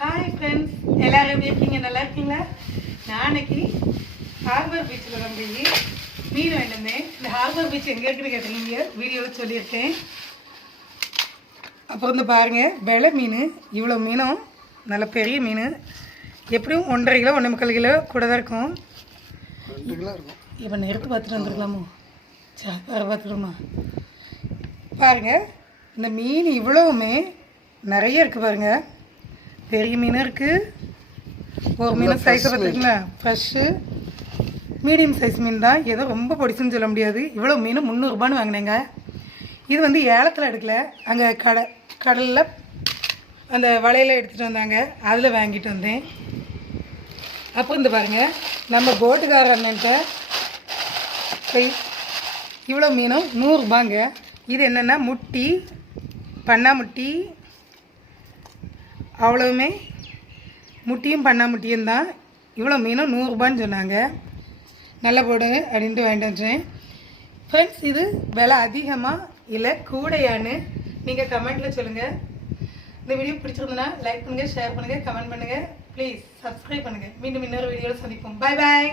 Hi friends எல்லாரும் எப்படி இருக்கீங்க நல்லா இருக்கீங்களா? அன்னைக்கு ஹார்பர் பீச்சில் தான் போய் மீன் வேண்டியிருந்தேன் இந்த ஹார்பர் பீச் எங்கே இருக்குன்னு கேட்டீங்க வீடியோவில் சொல்லியிருக்கேன். அப்புறம் வந்து பாருங்கள் வெலை மீன். இவ்வளோ மீனும் நல்ல பெரிய மீன். எப்படியும் ஒன்றரை கிலோ ஒன்றே முக்கால் கிலோ கூட தான் இருக்கும். இப்போ நெருப்பு பார்த்துட்டு வந்துருக்கலாமோ சரி வேறு பார்த்துக்கலாமா? பாருங்க இந்த மீன் இவ்வளவுமே நிறைய இருக்குது பாருங்க. பெரிய மீனும் இருக்குது ஒரு மீன் சைஸை பார்த்துருக்கீங்களா ஃப்ரெஷ்ஷு மீடியம் சைஸ் மீன் தான். ஏதோ ரொம்ப பொடிசுன்னு சொல்ல முடியாது. இவ்வளோ மீன் முந்நூறுபான்னு வாங்கினேங்க. இது வந்து ஏலத்தில் எடுக்கல. அங்கே கடை கடலில் அந்த வலையில் எடுத்துகிட்டு வந்தாங்க. அதில் வாங்கிட்டு வந்தேன். அப்புறம் இந்த பாருங்க. நம்ம போட்டுக்கார அண்ணன்ட்ட போய் இவ்வளோ மீனும் நூறுரூபாங்க இது என்னென்னா முட்டி பண்ணாமுட்டி அவ்வளவுமே முட்டியும் பண்ணாமுட்டியும் தான். இவ்வளோ மீனும் நூறுரூபான்னு சொன்னாங்க. நல்லா போடுங்க அப்படின்ட்டு வாங்கிட்டு வந்துட்டேன். ஃப்ரெண்ட்ஸ் இது விலை அதிகமாக இல்லை கூடையான்னு நீங்கள் கமெண்ட்டில் சொல்லுங்கள் இந்த வீடியோ பிடிச்சிருந்தனா லைக் பண்ணுங்கள் ஷேர் பண்ணுங்கள் கமெண்ட் பண்ணுங்கள் ப்ளீஸ் சப்ஸ்கிரைப் பண்ணுங்கள் மீண்டும் இன்னொரு வீடியோவில் சந்திப்போம். Bye bye